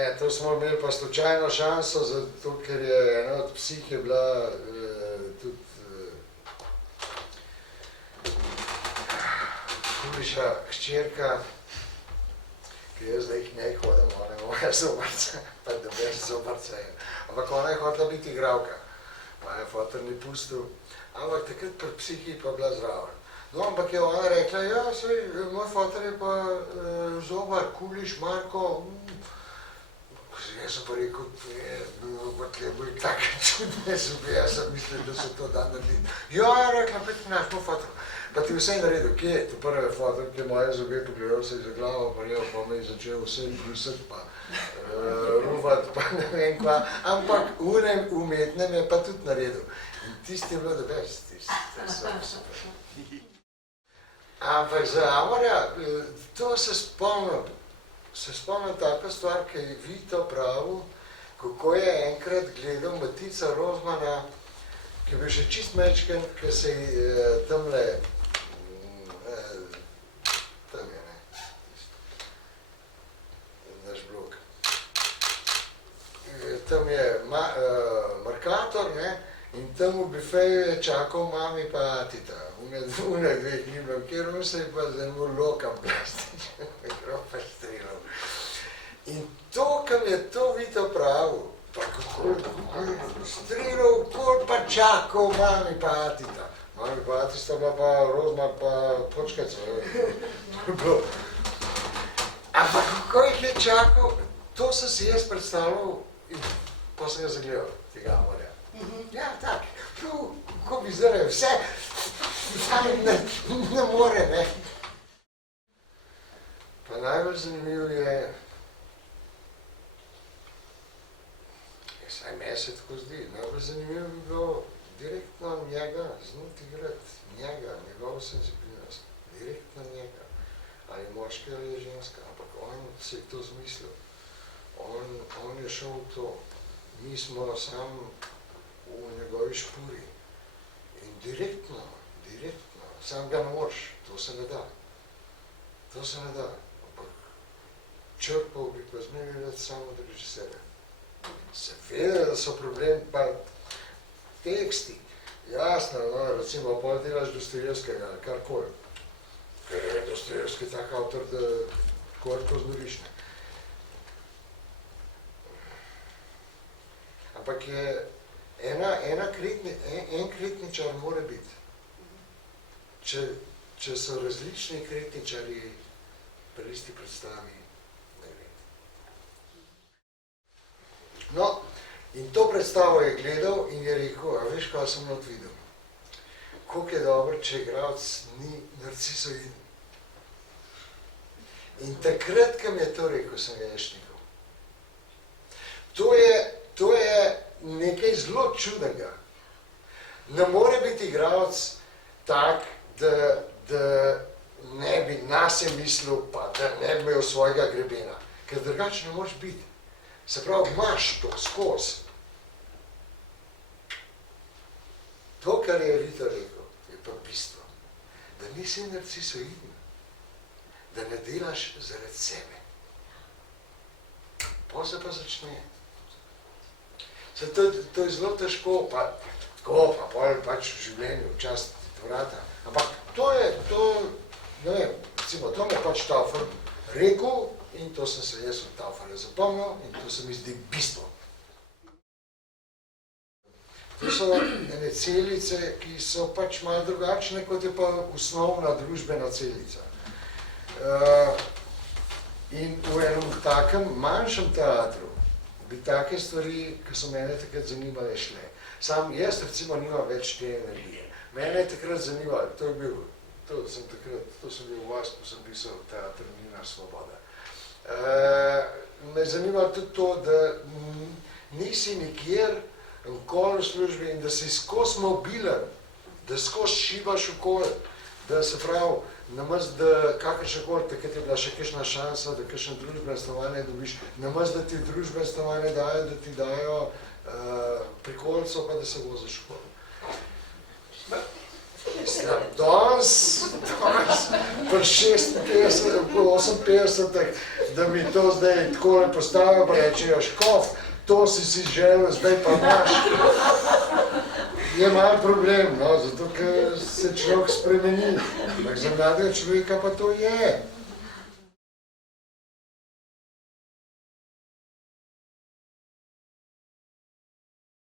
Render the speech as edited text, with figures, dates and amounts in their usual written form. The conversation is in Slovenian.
Ne, to smo imeli pa slučajno šanso, zato ker je ena od psih je bila tudi Kuliša hčerka, ki je zdaj k njej hodila, ona je moja zobarca, pa dober zobarca je. Ampak ona je hotela biti igralka, pa je fotor ni pustil, ampak takrat pri psihi pa bila zraven. No, ampak je ona rekla, ja, sej, moj fotor je pa zobar, Kuliš, Marko. Jaz sem pa rekel, tle boli take čudne zobe, jaz sem mislil, da se to da narediti. Ja, je rekla, pet naš moj fotor. Pa ti vse naredil, kje je? To prvi fotor, ki je moje zobe pogledal se za glavo, pa rejo, pa me je začel vse brusati, pa ruvat, pa ne vem kva. Ampak unem umetnem je pa tudi naredil. In tisti je bilo the best, tisti, to so super. Ampak za Amorja, to se spomnim taka stvar, ki je Vito pravil, kako je enkrat gledal Matica Rozmana, ki je bil še čist mečken, ki se je tamle, tam je, ne, naš blok. Tam je Markator, ne, in tam v bifeju je čakal mami pa Atita. Une dveh ni bilo, kjer se je pa z enim lokam plastičen mikrofa strelal. In to, kam je to Vito pravil, pa kako strelal, kol pa čakal mami pa Atita. Mami pa Atita bila pa Rozmar pa Počkac. Ampak kako jih je čakal, to sem si jaz predstavljal in pa sem ga zagledal, tega Amorja. Ja, tak, kako bi zdaj vse, ne more, ne. Pa najbolj zanimiv je, saj meni se tako zdi, najbolj zanimiv bi bilo direktno njega znotigrati, njegovo senzibilnost, direktno njega, ali moški ali je ženska, ampak on se je to zmislil, on je šel v to, mi smo sam v njegovi špuri in direktno, sam ga ne moreš, to se ne da, ampak črpal bi pa zmerjati samo od režiserja. Seveda, da so problem pa teksti, jasno, no, recimo, pol delaš Dostojevskega ali karkoli, ker je Dostojevski tak avtor, da kor poznoriš, ne. Ampak je en kritničar mora biti. Če so različni kritničari pri isti predstavi, ne vem. No, in to predstavo je gledal in je rekel, a veš, kaj sem not videl? Koliko je dobro, če igralec ni narcisoiden. In takrat, ko mi je to rekel, sem ga ješnikal. To je nekaj zelo čudnega. Ne more biti igralec tak, da ne bi nase mislil, pa da ne bi imel svojega grebena. Ker drugače ne moreš biti. Se pravi, imaš to skozi. To, kar je Vito rekel, je pa bistvo. Da nisi narcisoiden. Da ne delaš zaradi sebe. Potem se pa začne. To je zelo težko, pa tako, pa pol pač v življenju, včasih vrata. Ampak to, ne vem, recimo, to mi je pač Taufer rekel in to sem se jaz od Tauferja zapomnil in to se mi zdi bistvo. To so ene celice, ki so pač malo drugačne, kot je pa osnovna družbena celica. In v enem takem manjšem teatru bi take stvari, ki so mene takrat zanimale, šle. Sam jaz recimo nimam več te energije. Mene je takrat zanimalo, to sem bil v vas, ko sem pisal teatr Nina Svoboda. Me je zanimalo tudi to, da nisi nikjer nikoli v službi in da si skozi mobilen, da skozi šibaš okoli, da se pravi, namesto da kakršnekoli, takrat je bila še kakšna šansa, da kakšno družbeno stanovanje dobiš, namesto da ti družbeno stanovanje dajo, da ti dajo prikolico, pa da se voziš okoli. Danes, pa pri 56, 58, da mi to zdaj takole postavijo, pa rečejo, Škof, to si želel, zdaj pa imaš. Je malo problem, no, zato ker se človek spremeni. Ampak za mladega človeka pa to je.